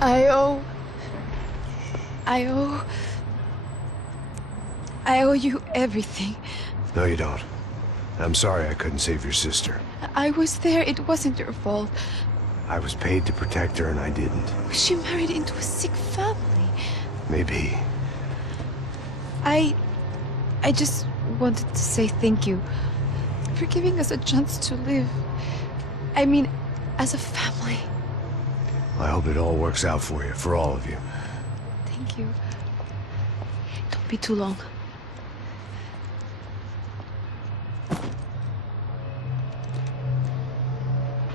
I owe you everything. No, you don't. I'm sorry I couldn't save your sister. I was there. It wasn't your fault. I was paid to protect her and I didn't. She married into a sick family. Maybe. I just wanted to say thank you for giving us a chance to live. I mean, as a family. I hope it all works out for you, for all of you. Thank you. Don't be too long.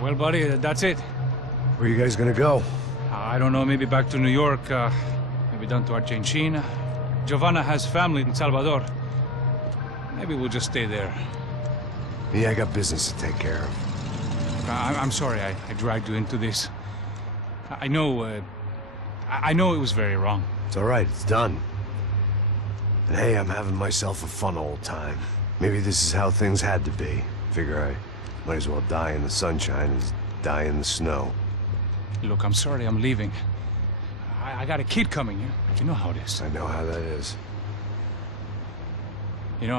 Well, buddy, that's it. Where are you guys gonna go? I don't know, maybe back to New York, maybe down to Argentina. Giovanna has family in Salvador. Maybe we'll just stay there. Me, I got business to take care of. I'm sorry I dragged you into this. I know it was very wrong. It's all right, it's done. And hey, I'm having myself a fun old time. Maybe this is how things had to be. Figure I might as well die in the sunshine as die in the snow. Look, I'm sorry I'm leaving. I got a kid coming. You know how it is. I know how that is. You know,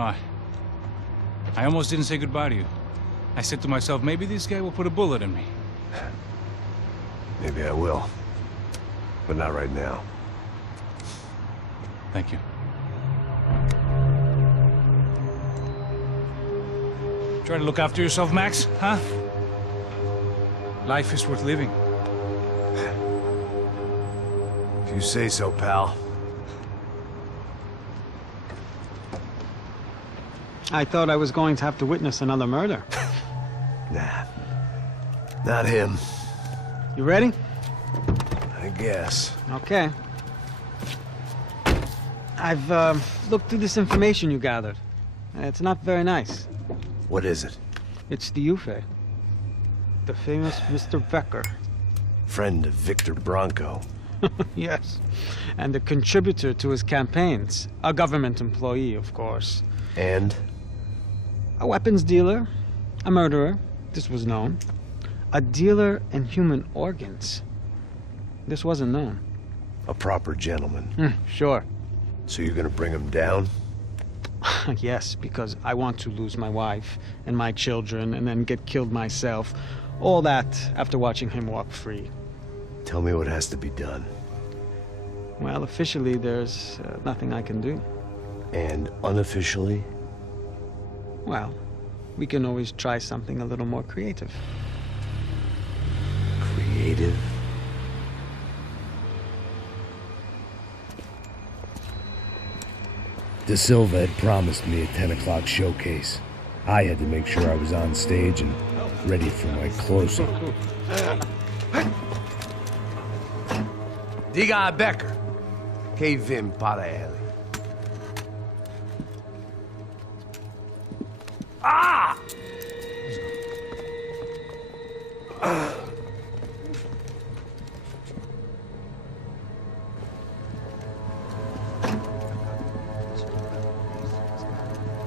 I almost didn't say goodbye to you. I said to myself, maybe this guy will put a bullet in me. Maybe I will. But not right now. Thank you. Try to look after yourself, Max, huh? Life is worth living. If you say so, pal. I thought I was going to have to witness another murder. Nah. Not him. You ready? I guess. Okay. I've looked through this information you gathered. It's not very nice. What is it? It's the Ufe. The famous Mr. Becker. Friend of Victor Bronco. Yes. And a contributor to his campaigns. A government employee, of course. And? A weapons dealer. A murderer. This was known. A dealer in human organs. This wasn't known. A proper gentleman. Sure. So you're gonna bring him down? Yes, because I want to lose my wife and my children and then get killed myself. All that after watching him walk free. Tell me what has to be done. Well, officially, there's nothing I can do. And unofficially? Well, we can always try something a little more creative. Creative? De Silva had promised me a 10 o'clock showcase. I had to make sure I was on stage and ready for my close-up. Diga a Becker. Que vim para ele. Ah!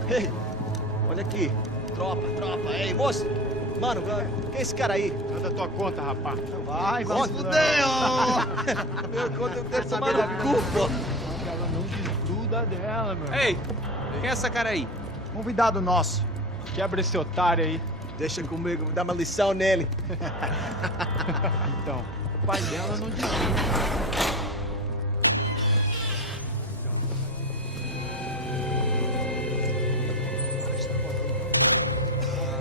Ei, olha aqui. Tropa. Ei, moço. Mano, quem é esse cara aí? Manda tua conta, rapaz. Vai fudeu! Meu conta deve tomar no cu, pô. Ela não desgruda dela, meu. Ei, quem é essa cara aí? Convidado nosso. Quebra esse otário aí. Deixa comigo, me dá uma lição nele. Então, o pai dela não desgruda.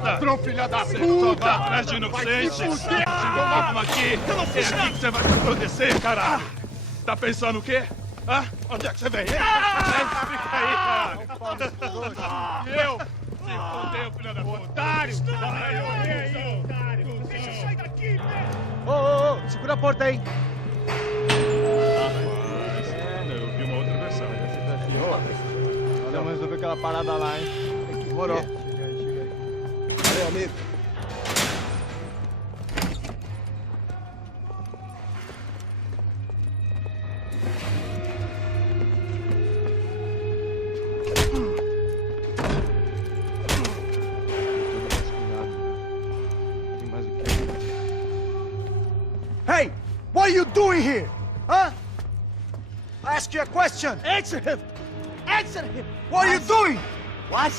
Ladrão, filha da puta! Vai atrás de inocente! Vamos aqui! Eu não fiz nada! O que você vai acontecer, caralho? Tá pensando o quê? Hã? Onde é que você vem? Fica aí, caralho! E eu? Se fodeu, filha da puta! Otário! Otário! Deixa eu sair daqui, velho! Ô, segura a porta aí! Eu vi uma outra versão. Vamos resolver aquela parada lá, hein? Demorou. Valeu, amigo. Hey! What are you doing here? Huh? I ask you a question. Answer him. Answer him. What are you doing? What?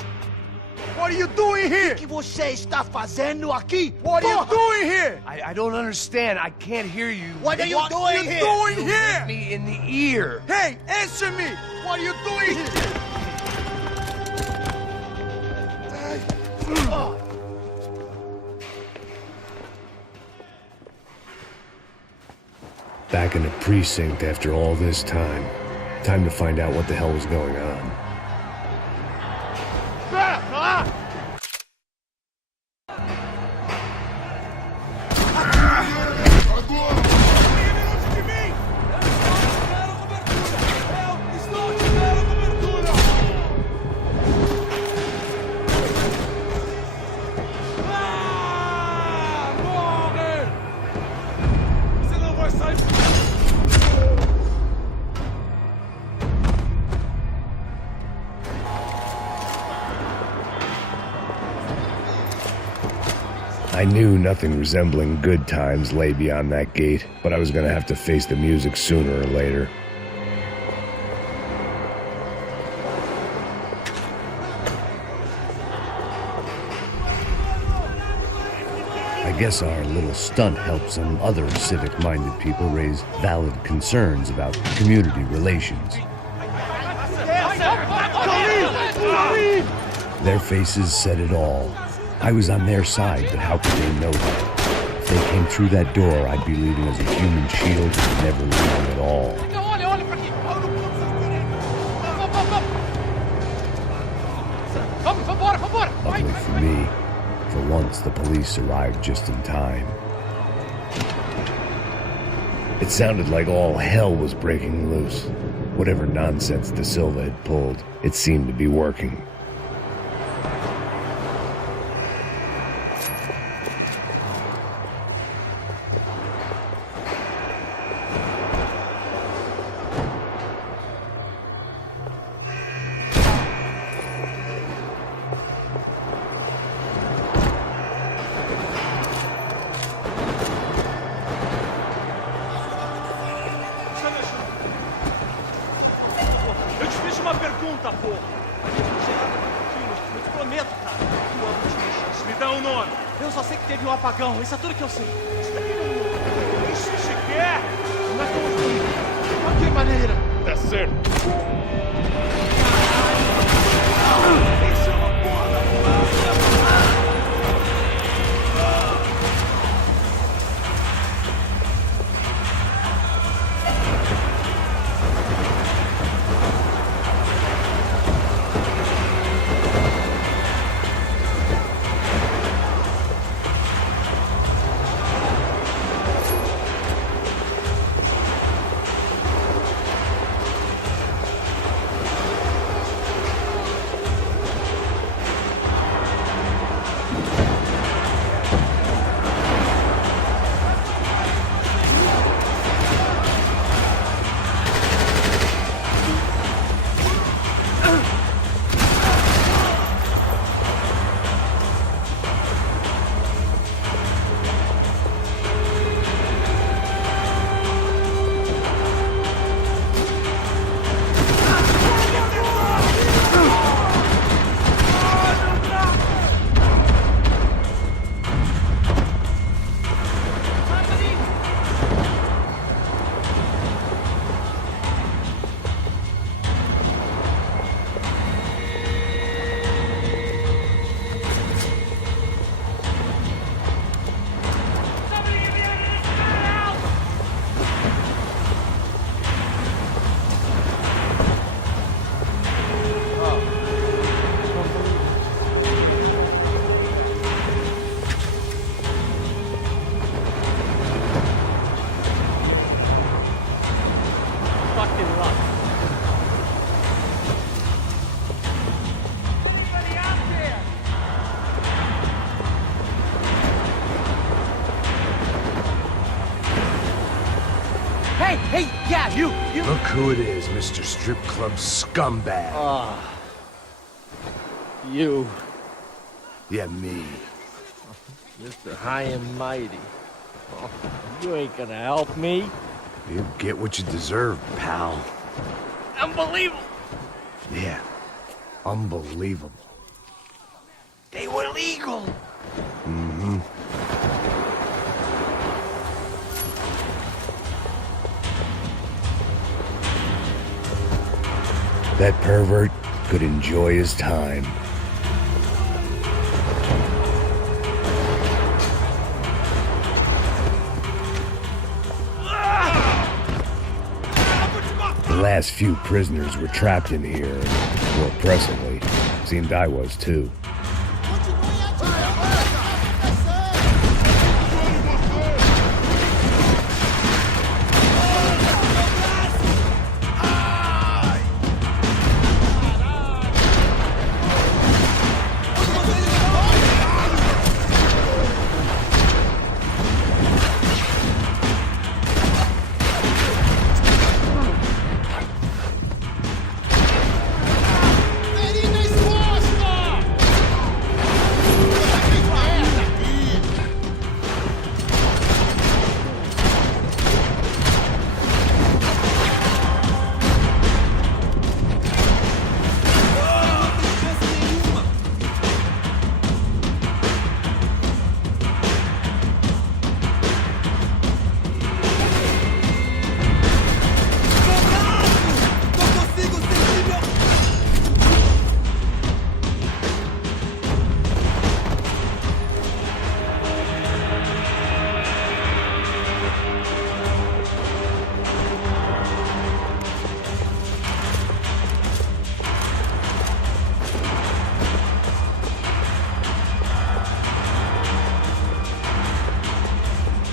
What are you doing here? O que você está fazendo aqui? What are you doing here? I don't understand. I can't hear you. What are you doing here? You hit me in the ear. Hey, answer me. What are you doing here? Back in the precinct after all this time. Time to find out what the hell was going on. I knew nothing resembling good times lay beyond that gate, but I was gonna have to face the music sooner or later. I guess our little stunt helped some other civic-minded people raise valid concerns about community relations. Their faces said it all. I was on their side, but how could they know that? If they came through that door, I'd be leaving as a human shield and never leaving at all. Luckily for me, for once the police arrived just in time. It sounded like all hell was breaking loose. Whatever nonsense De Silva had pulled, it seemed to be working. Uma pergunta, porra. A gente não sei nada daquilo. Eu te prometo, cara. Tua última chance. Me dá um nome. Eu só sei que teve um apagão. Isso é tudo que eu sei. Isso daqui não... Isso se quer? Nós estamos juntos. De que maneira? É certo. Isso é uma porra da polícia. Hey, yeah, you! Look who it is, Mr. Strip Club Scumbag. You, Yeah, me. Mr. High and Mighty. Oh, you ain't gonna help me. You get what you deserve, pal. Unbelievable. Yeah. Unbelievable. They were legal. Mm-hmm. That pervert could enjoy his time. The last few prisoners were trapped in here, and more pressingly, seemed I was too.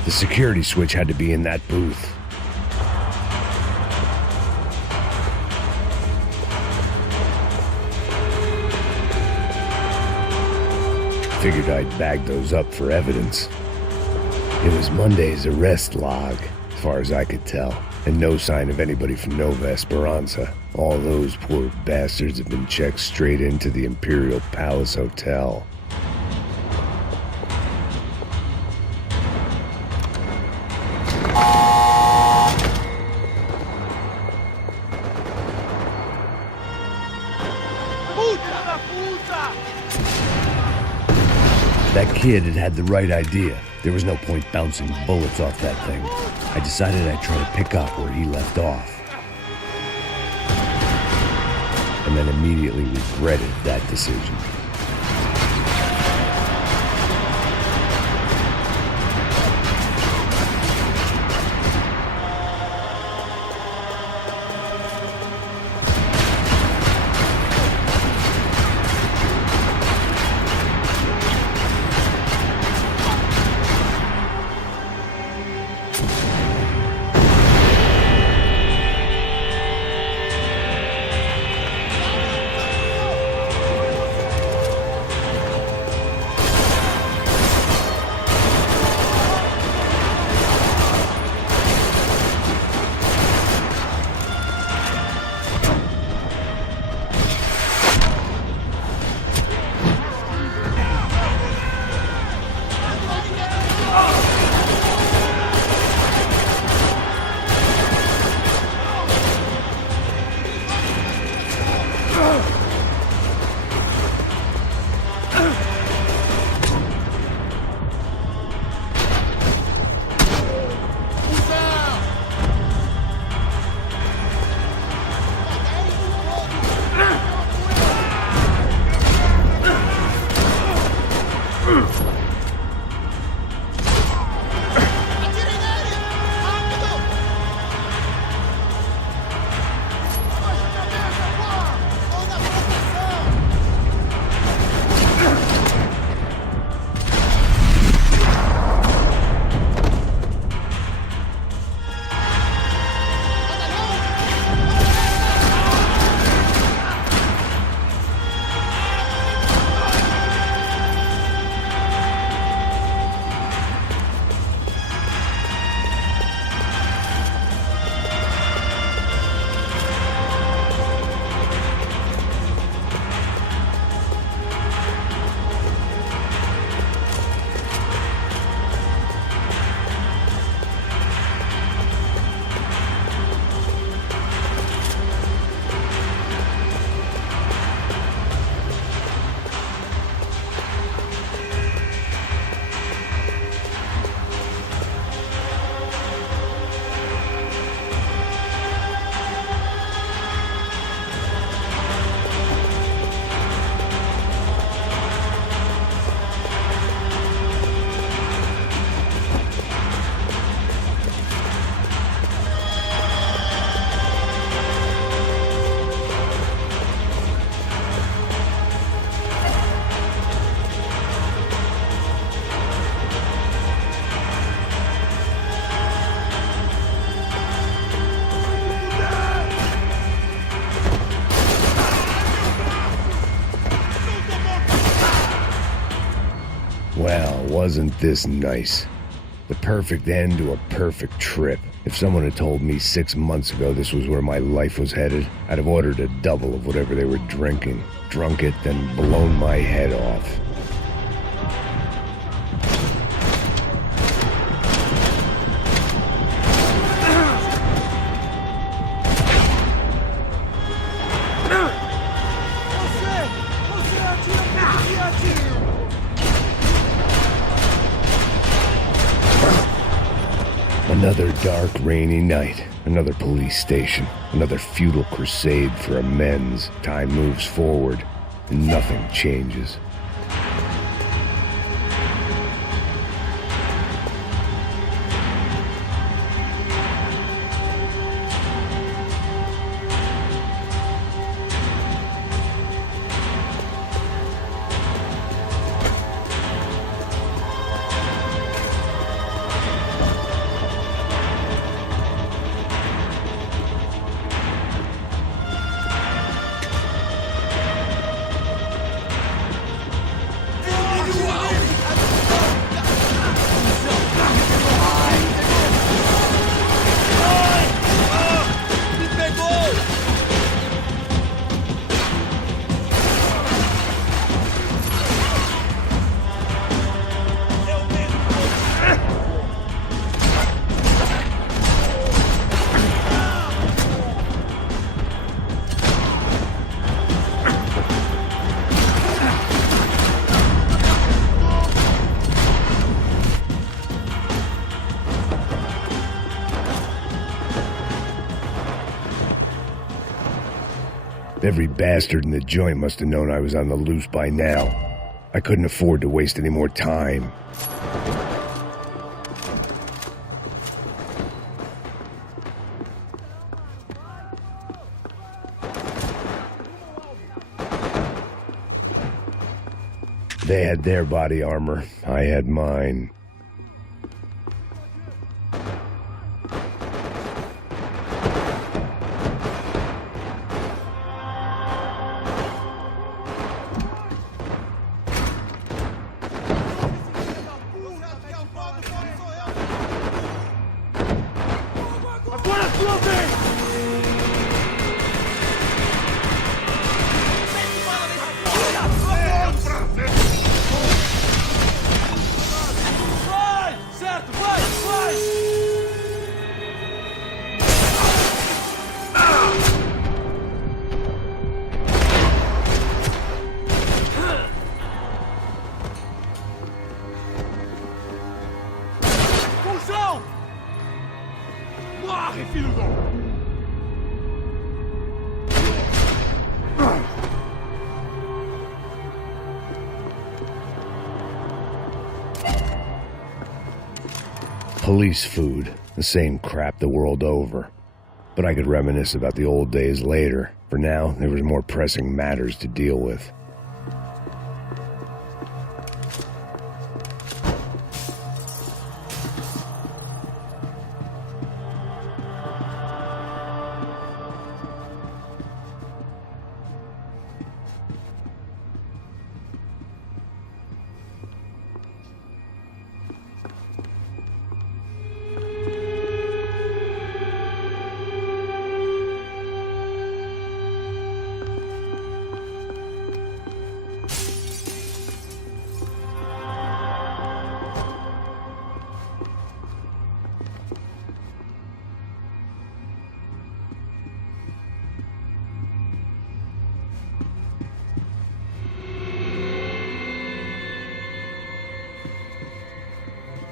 The security switch had to be in that booth. Figured I'd bag those up for evidence. It was Monday's arrest log, as far as I could tell, and no sign of anybody from Nova Esperanza. All those poor bastards have been checked straight into the Imperial Palace Hotel. That kid had the right idea. There was no point bouncing bullets off that thing. I decided I'd try to pick up where he left off. And then immediately regretted that decision. wasn't this nice. The perfect end to a perfect trip. If someone had told me 6 months ago this was where my life was headed, I'd have ordered a double of whatever they were drinking, drunk it, then blown my head off. Another dark, rainy night. Another police station. Another futile crusade for amends. Time moves forward, and nothing changes. Every bastard in the joint must have known I was on the loose by now. I couldn't afford to waste any more time. They had their body armor. I had mine. Police food, the same crap the world over. But I could reminisce about the old days later. For now, there was more pressing matters to deal with.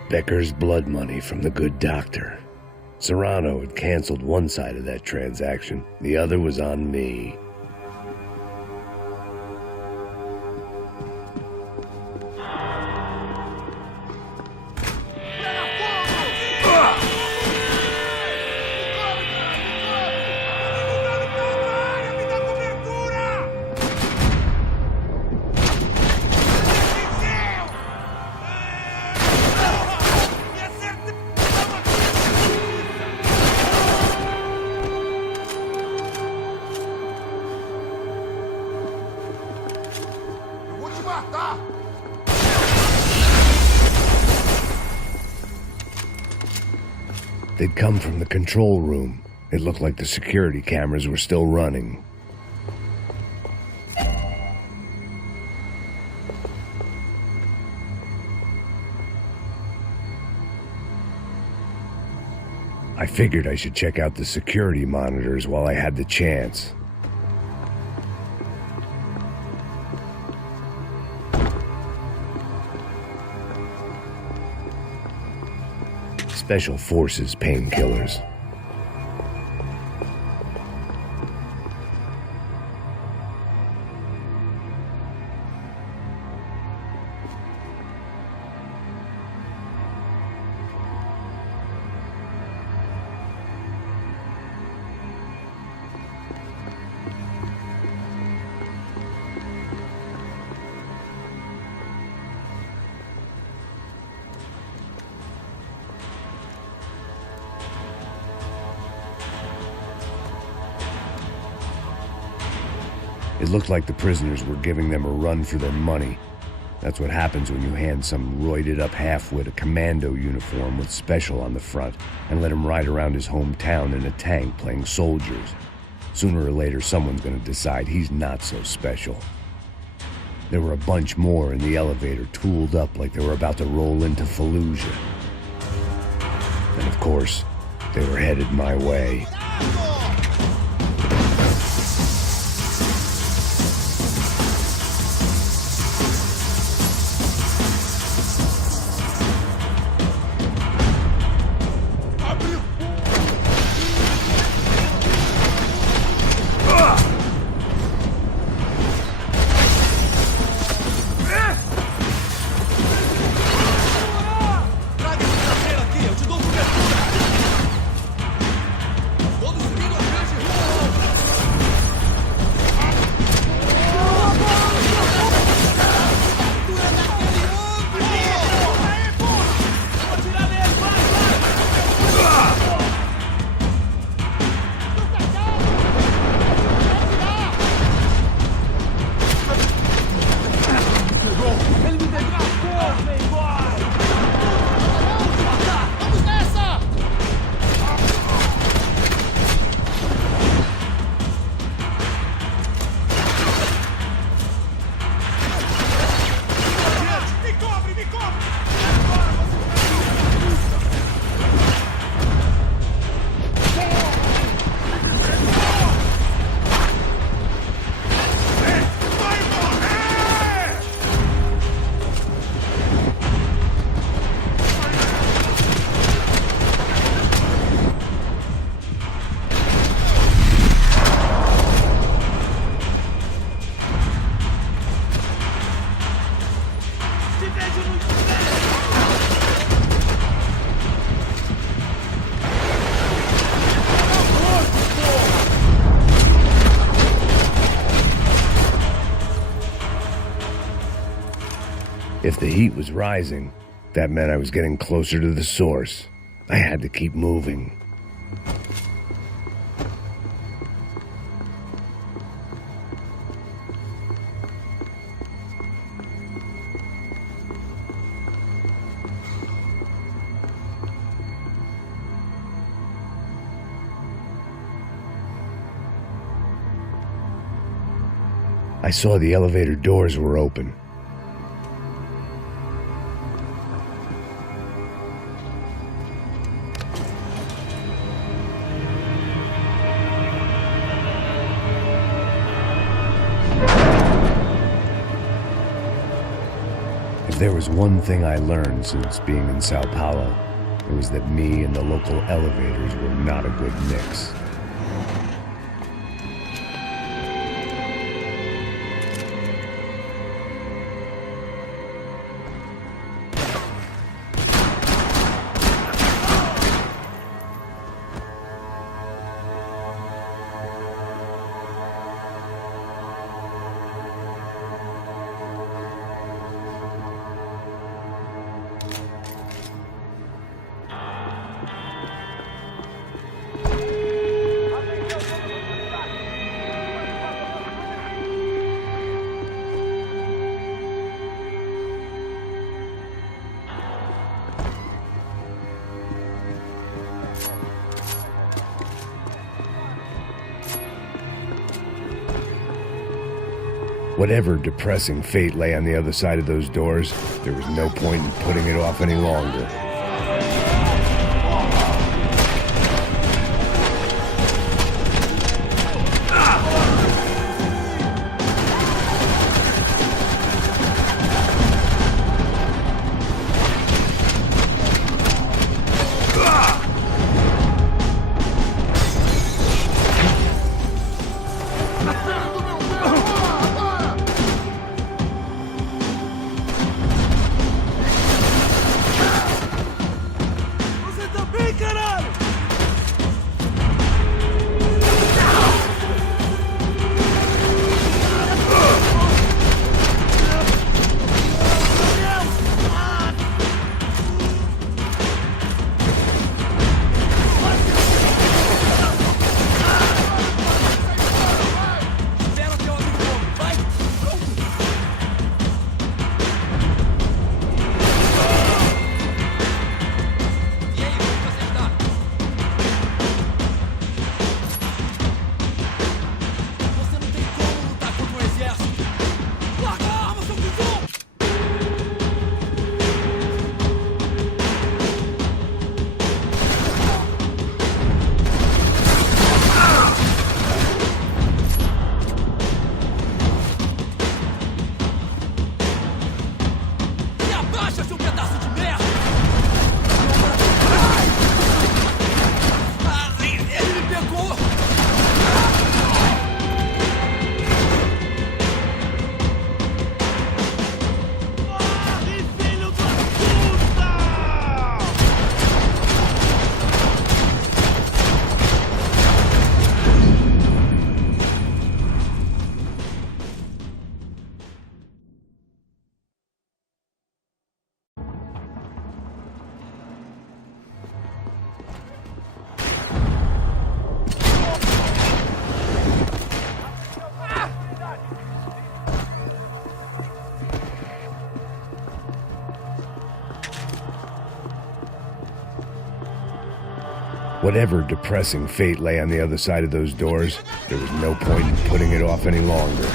Becker's blood money from the good doctor. Serrano had canceled one side of that transaction. The other was on me. They'd come from the control room. It looked like the security cameras were still running. I figured I should check out the security monitors while I had the chance. Special Forces painkillers. It looked like the prisoners were giving them a run for their money. That's what happens when you hand some roided-up halfwit a commando uniform with special on the front and let him ride around his hometown in a tank playing soldiers. Sooner or later, someone's gonna decide he's not so special. There were a bunch more in the elevator, tooled up like they were about to roll into Fallujah. And of course, they were headed my way. If the heat was rising, that meant I was getting closer to the source. I had to keep moving. I saw the elevator doors were open. If there was one thing I learned since being in Sao Paulo, it was that me and the local elevators were not a good mix. Whatever depressing fate lay on the other side of those doors, there was no point in putting it off any longer. Whatever depressing fate lay on the other side of those doors, there was no point in putting it off any longer.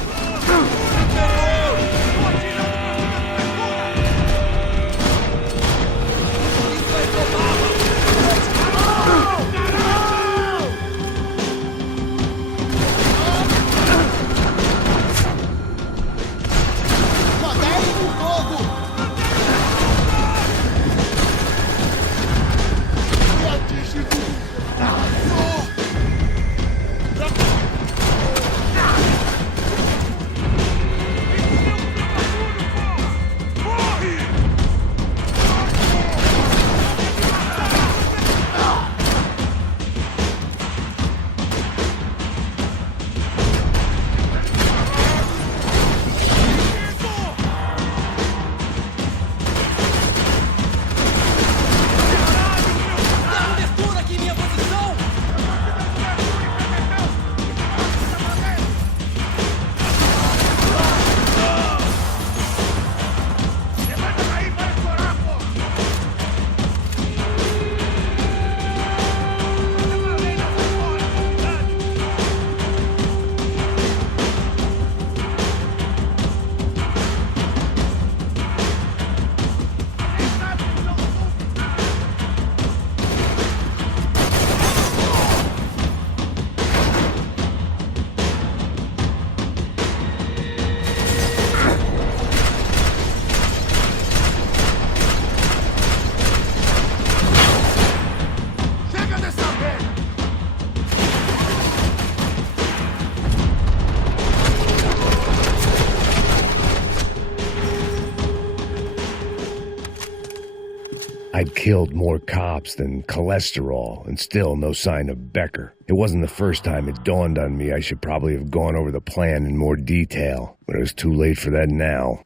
I'd killed more cops than cholesterol, and still no sign of Becker. It wasn't the first time it dawned on me I should probably have gone over the plan in more detail, but it was too late for that now.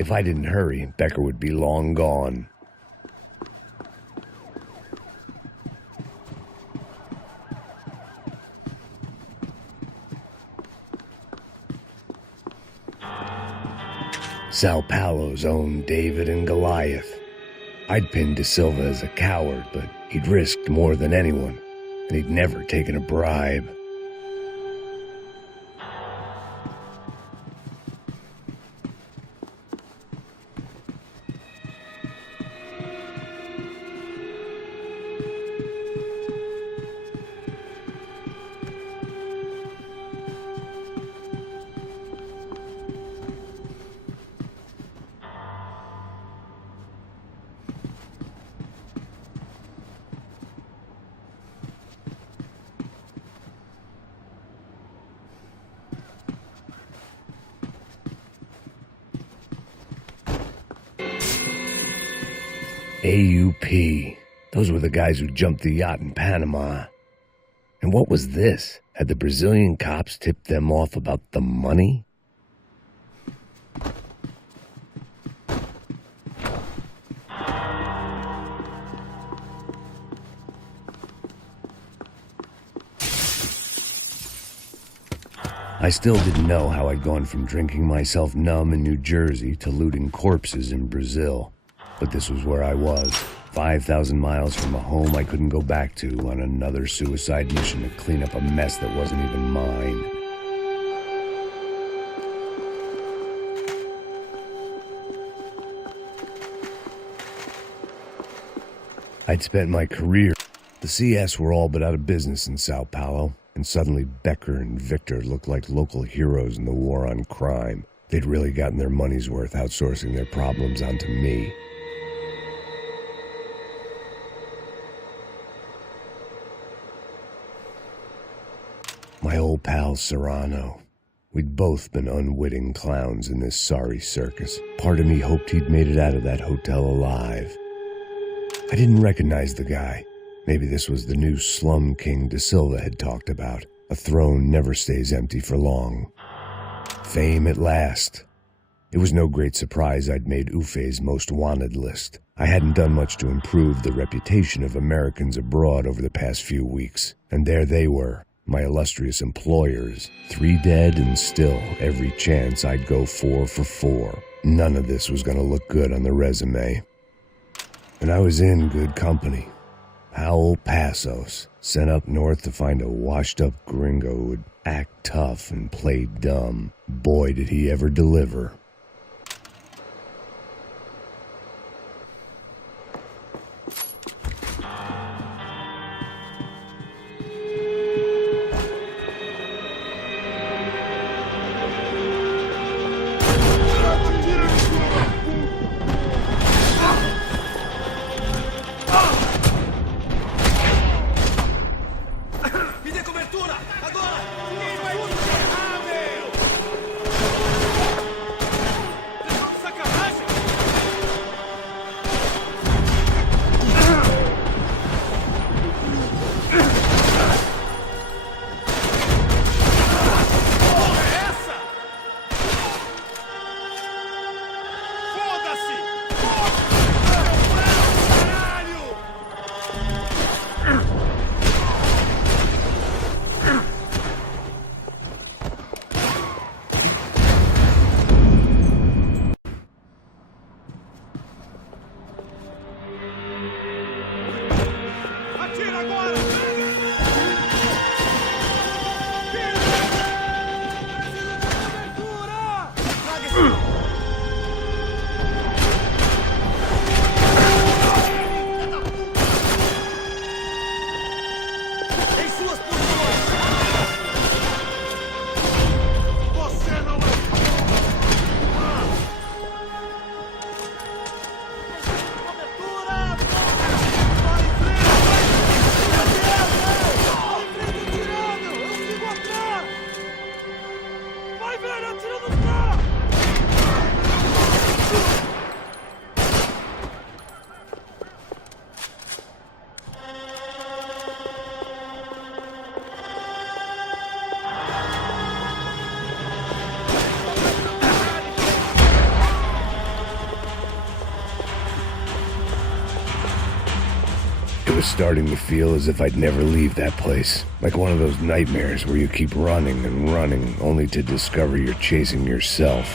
If I didn't hurry, Becker would be long gone. Sao Paulo's own David and Goliath. I'd pinned De Silva as a coward, but he'd risked more than anyone, and he'd never taken a bribe. AUP. Those were the guys who jumped the yacht in Panama. And what was this? Had the Brazilian cops tipped them off about the money? I still didn't know how I'd gone from drinking myself numb in New Jersey to looting corpses in Brazil. But this was where I was, 5,000 miles from a home I couldn't go back to, on another suicide mission to clean up a mess that wasn't even mine. I'd spent my career. The CS were all but out of business in Sao Paulo, and suddenly Becker and Victor looked like local heroes in the war on crime. They'd really gotten their money's worth outsourcing their problems onto me. My old pal Serrano. We'd both been unwitting clowns in this sorry circus. Part of me hoped he'd made it out of that hotel alive. I didn't recognize the guy. Maybe this was the new slum king De Silva had talked about. A throne never stays empty for long. Fame at last. It was no great surprise I'd made Ufe's most wanted list. I hadn't done much to improve the reputation of Americans abroad over the past few weeks. And there they were. My illustrious employers, 3 dead and still every chance I'd go 4 for 4. None of this was going to look good on the resume. And I was in good company. Howell Passos, sent up north to find a washed-up gringo who would act tough and play dumb. Boy, did he ever deliver. It was starting to feel as if I'd never leave that place. Like one of those nightmares where you keep running and running, only to discover you're chasing yourself.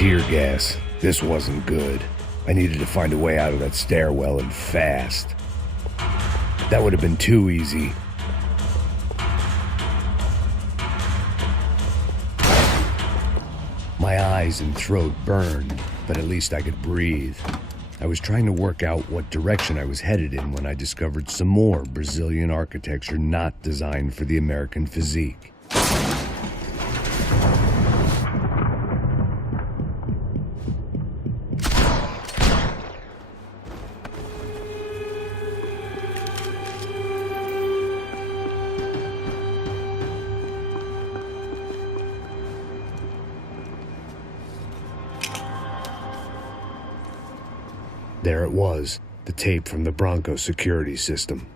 tear gas. This wasn't good. I needed to find a way out of that stairwell and fast. That would have been too easy. My eyes and throat burned, but at least I could breathe. I was trying to work out what direction I was headed in when I discovered some more Brazilian architecture not designed for the American physique. There it was, the tape from the Bronco security system.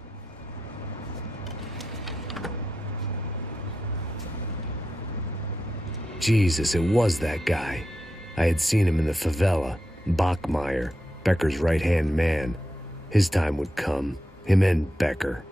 Jesus, it was that guy. I had seen him in the favela, Bachmeyer, Becker's right-hand man. His time would come, him and Becker.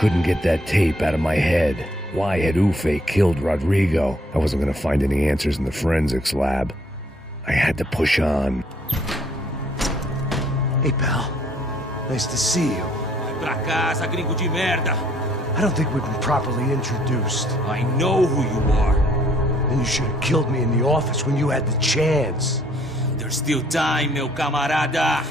Couldn't get that tape out of my head. Why had Ufe killed Rodrigo? I wasn't gonna find any answers in the forensics lab. I had to push on. Hey, pal. Nice to see you. Vai pra casa, gringo de merda. I don't think we've been properly introduced. I know who you are. Then you should have killed me in the office when you had the chance. There's still time, meu camarada.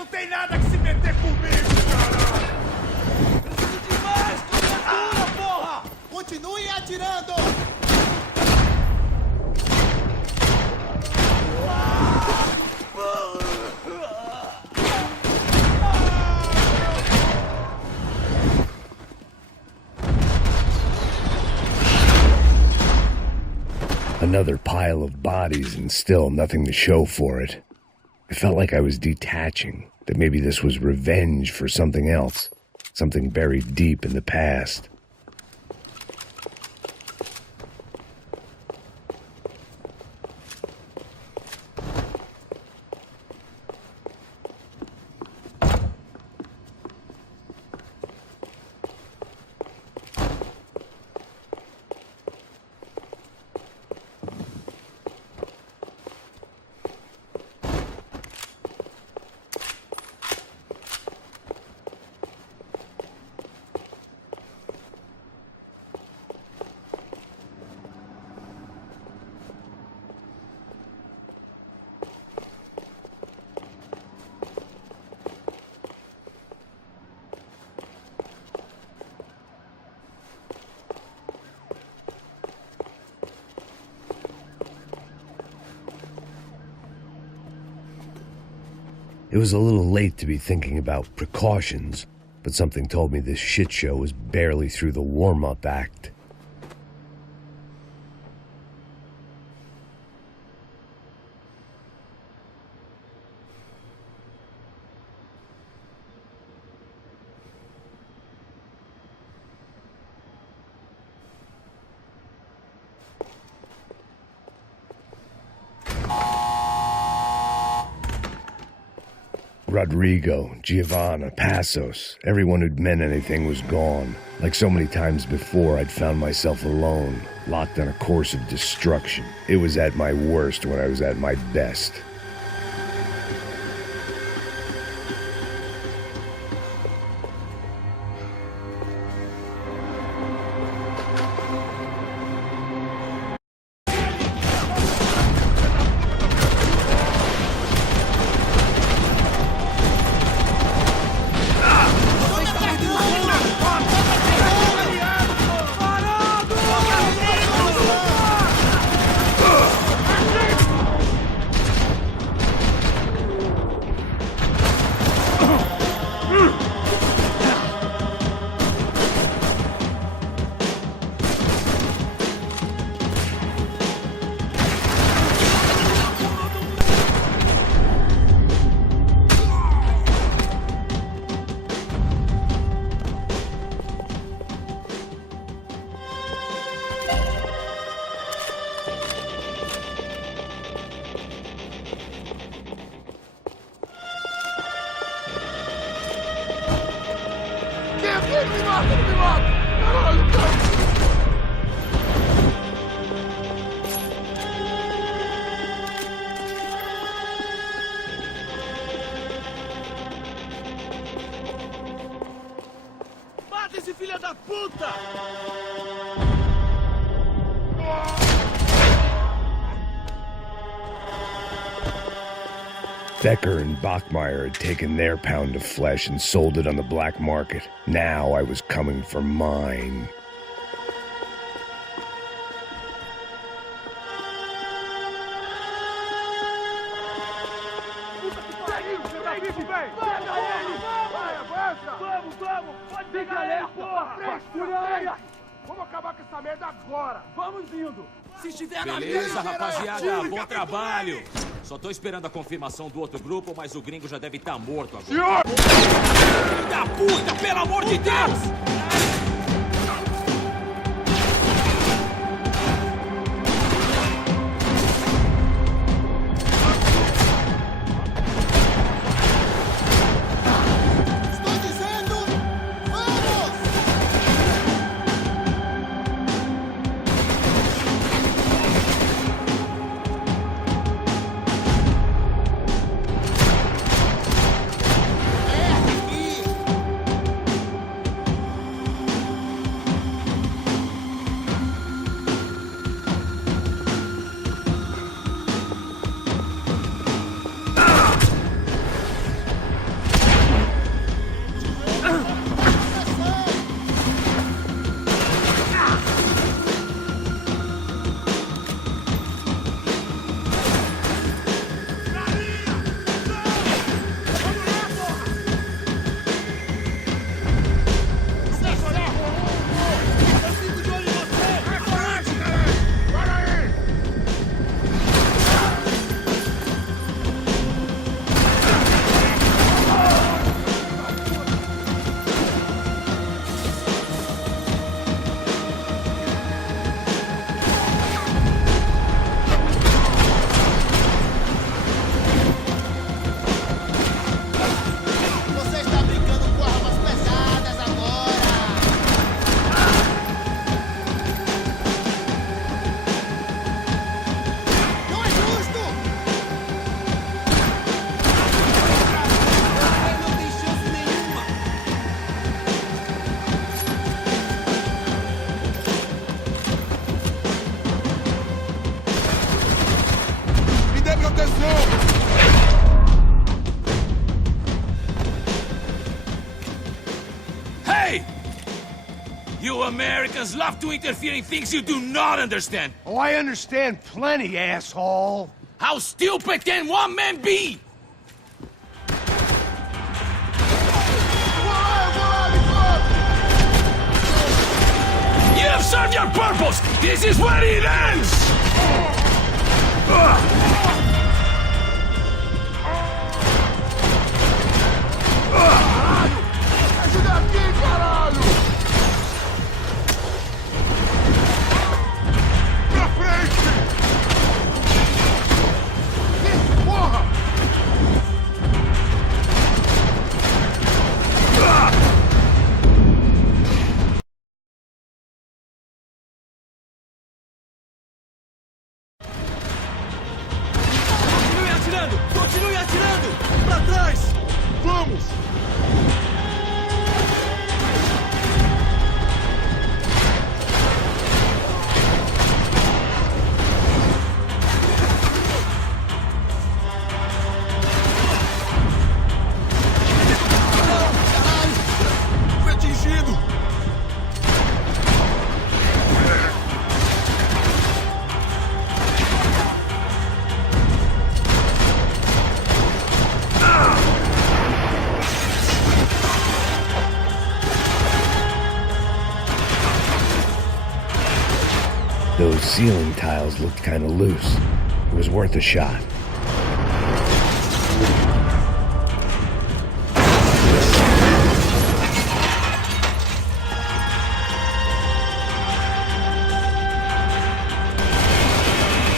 não tem nada que se meter comigo, caralho! Preciso de mais cobertura, porra! Continue atirando! Another pile of bodies and still nothing to show for it. I felt like I was detaching, that maybe this was revenge for something else, something buried deep in the past. It was a little late to be thinking about precautions, but something told me this shit show was barely through the warm-up act. Rodrigo, Giovanna, Passos, everyone who'd meant anything was gone. Like so many times before, I'd found myself alone, locked on a course of destruction. It was at my worst when I was at my best. Mata esse filho da puta! Becker and Bachmeyer had taken their pound of flesh and sold it on the black market. Now I was coming for mine. Vamos acabar com essa merda agora! Vamos indo! Se estiver na Beleza, rapaziada, bom trabalho! Só tô esperando a confirmação do outro grupo, mas o gringo já deve estar morto agora. Senhor! Filho da puta, pelo amor de Deus! You Americans love to interfere in things you do not understand. Oh, I understand plenty, asshole. How stupid can one man be? You have served your purpose! This is where it ends! Ajuda aqui, caralho! Pra frente! Isso, porra! Continue atirando! Continue atirando! Pra trás! Vamos! Foi atingido! Those ceiling tiles looked kind of loose. It was worth a shot.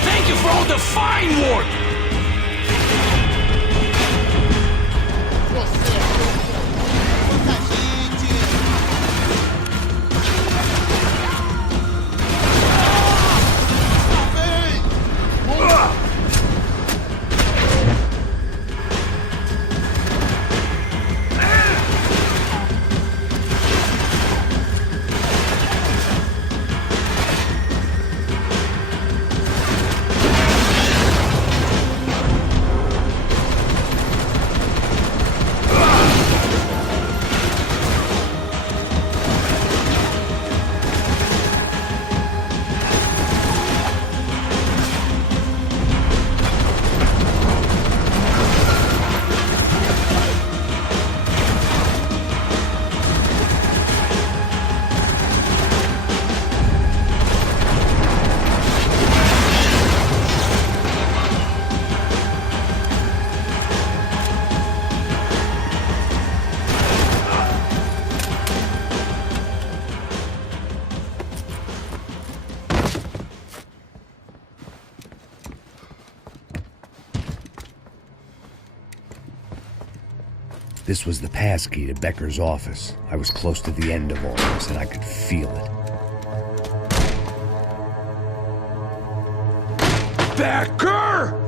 Thank you for all the fine work! This was the passkey to Becker's office. I was close to the end of all this, and I could feel it. Becker!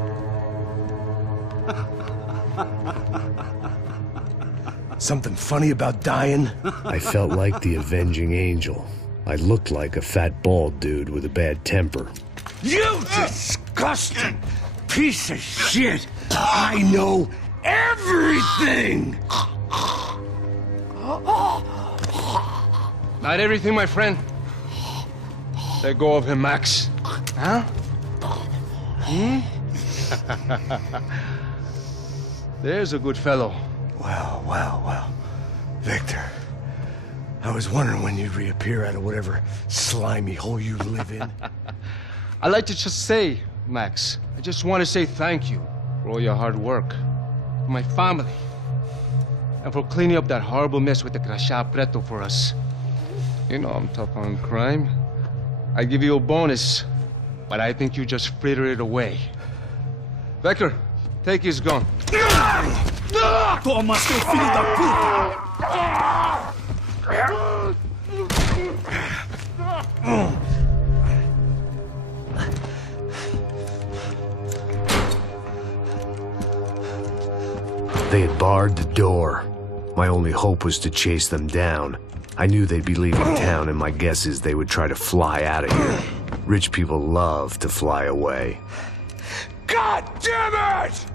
Something funny about dying? I felt like the avenging angel. I looked like a fat bald dude with a bad temper. You disgusting piece of shit! I know everything! Not everything, my friend. Let go of him, Max. Huh? There's a good fellow. Well. Victor, I was wondering when you'd reappear out of whatever slimy hole you live in. I'd like to just say, Max, I just want to say thank you for all your hard work, for my family, and for cleaning up that horrible mess with the Crachá Preto for us. You know I'm tough on crime. I give you a bonus, but I think you just fritter it away. Becker, take his gun. Toma, seu filho da puta! They had barred the door. My only hope was to chase them down. I knew they'd be leaving town, and my guess is they would try to fly out of here. Rich people love to fly away. God damn it!